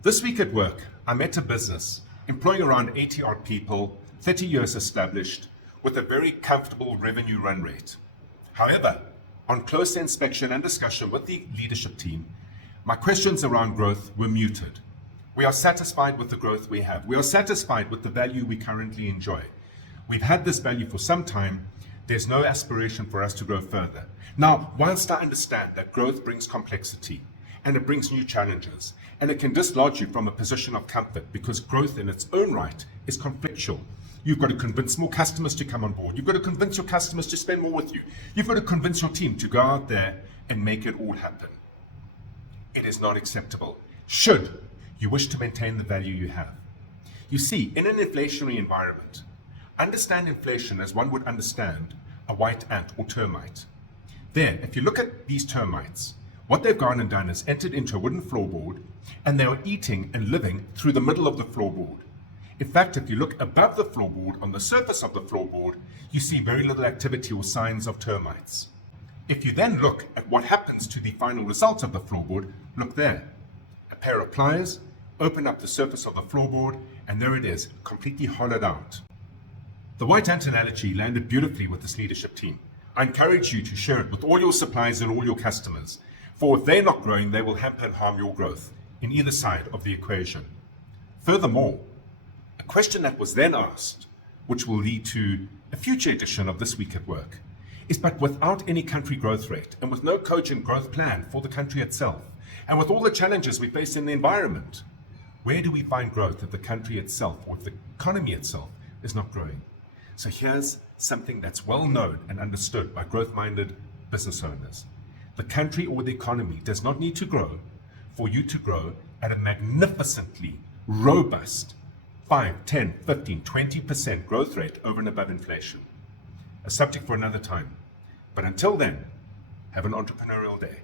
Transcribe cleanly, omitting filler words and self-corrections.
This week at work, I met a business employing around 80 odd people, 30 years established, with a very comfortable revenue run rate. However, on closer inspection and discussion with the leadership team, my questions around growth were muted. We are satisfied with the growth we have. We are satisfied with the value we currently enjoy. We've had this value for some time. There's no aspiration for us to grow further. Now, whilst I understand that growth brings complexity and it brings new challenges, and it can dislodge you from a position of comfort because growth in its own right is conflictual. You've got to convince more customers to come on board. You've got to convince your customers to spend more with you. You've got to convince your team to go out there and make it all happen. It is not acceptable, should you wish to maintain the value you have. You see, in an inflationary environment, understand inflation as one would understand a white ant or termite. There, if you look at these termites, what they've gone and done is entered into a wooden floorboard, and they are eating and living through the middle of the floorboard. In fact, if you look above the floorboard, on the surface of the floorboard, you see very little activity or signs of termites. If you then look at what happens to the final result of the floorboard, look there. A pair of pliers, open up the surface of the floorboard, and there it is, completely hollowed out. The white ant analogy landed beautifully with this leadership team. I encourage you to share it with all your suppliers and all your customers. For if they're not growing, they will hamper and harm your growth in either side of the equation. Furthermore, a question that was then asked, which will lead to a future edition of This Week at Work, is but without any country growth rate and with no cogent growth plan for the country itself, and with all the challenges we face in the environment, where do we find growth if the country itself or if the economy itself is not growing? So here's something that's well known and understood by growth-minded business owners. The country or the economy does not need to grow for you to grow at a magnificently robust 5, 10, 15, 20% growth rate over and above inflation. A subject for another time. But until then, have an entrepreneurial day.